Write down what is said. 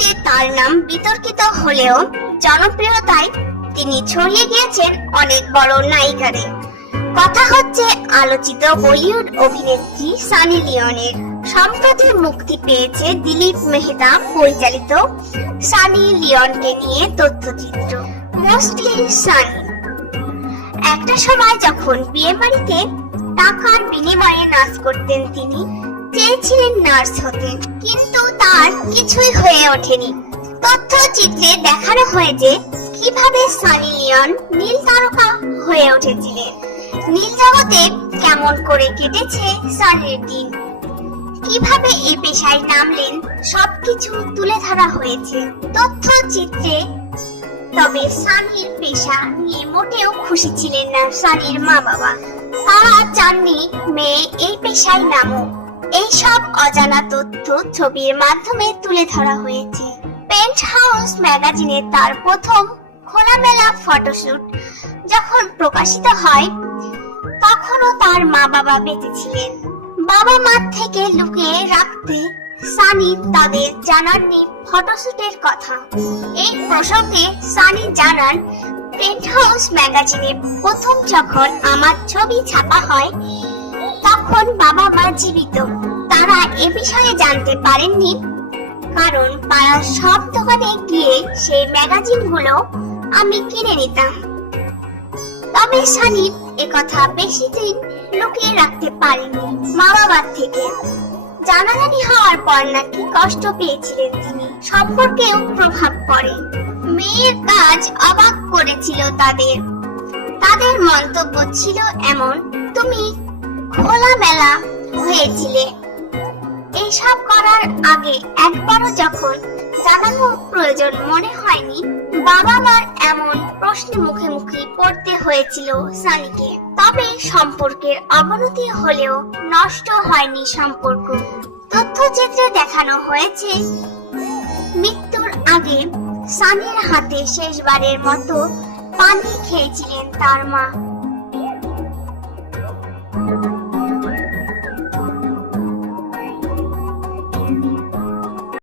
বলিউডে তার নাম বিতর্কিত হলেও জনপ্রিয়তায় তিনি ছড়িয়ে গিয়েছেন অনেক বড় নায়িকাদের। কথা হচ্ছে আলোচিত বলিউড অভিনেত্রী সানি লিওনের। সম্প্রতি মুক্তি পেয়েছে দিলীপ মেহতা পরিচালিত সানি লিওনকে নিয়ে তথ্যচিত্র মোস্টলি সানি। একটা সময় যখন বিয়ে বাড়িতে টাকার বিনিময়ে নাচ করতেন, তিনি চেয়েছিলেন নার্স হতে, কিন্তু তার কিছুই হয়ে ওঠেনি। তথ্যচিত্রে দেখানো হয়েছে কিভাবে সানি লিওন নীল তারকা হয়ে উঠেছিলেন, নীল জগতে কেমন করে কেটেছে সানির দিন, কিভাবে এই পেশায় নামলেন, সবকিছু তুলে ধরা হয়েছে তথ্যচিত্রে। তবে সানির পেশা নিয়ে মোটেও খুশি ছিলেন না সানির মা বাবা। তারা চাননি মেয়ে এই পেশায় নামুক। এইসব অজানা তথ্য ছবির মাধ্যমে তুলে ধরা হয়েছে। পেন্টহাউস ম্যাগাজিনে তার প্রথম খোলামেলা ফটোশুট যখন প্রকাশিত হয়, তখনও তার মা বাবা বেঁচে ছিলেন। বাবা মা থেকে লুকিয়ে রাখতে সানি তাদের জানাননি ফটোশুটের কথা। এই প্রসঙ্গে সানি জানান, পেন্টহাউস ম্যাগাজিনে প্রথম যখন আমার ছবি ছাপা হয়, তখন বাবা মা জীবিত। তারা এ বিষয়ে জানতে পারেননি, কারণ পাড়ার সব দোকানে গিয়ে সেই ম্যাগাজিনগুলো আমি কিনে নিতাম। তবে সানি একথা বেশি দিন লুকিয়ে রাখতে পারেননি মা বাবার থেকে। জানাজানি হওয়ার পর নাকি কষ্ট পেয়েছিলেন তিনি, সম্পর্কেও প্রভাব পড়ে। মেয়ের কাজ অবাক করেছিল তাদের। তাদের মন্তব্য ছিল এমন, তুমি খোলামেলা হয়েছিলে। এইসব করার আগে একবারও যখন জানানো প্রয়োজন মনে হয়নি। বাবা মার এমন প্রশ্নে মুখে মুখে পড়তে হয়েছিল সানিকে। তবে সম্পর্কের অবনতি হলেও নষ্ট হয়নি সম্পর্ক। তথ্যচিত্রে দেখানো হয়েছে মৃত্যুর আগে সানির হাতে শেষবারের মতো পানি খেয়েছিলেন তার মা।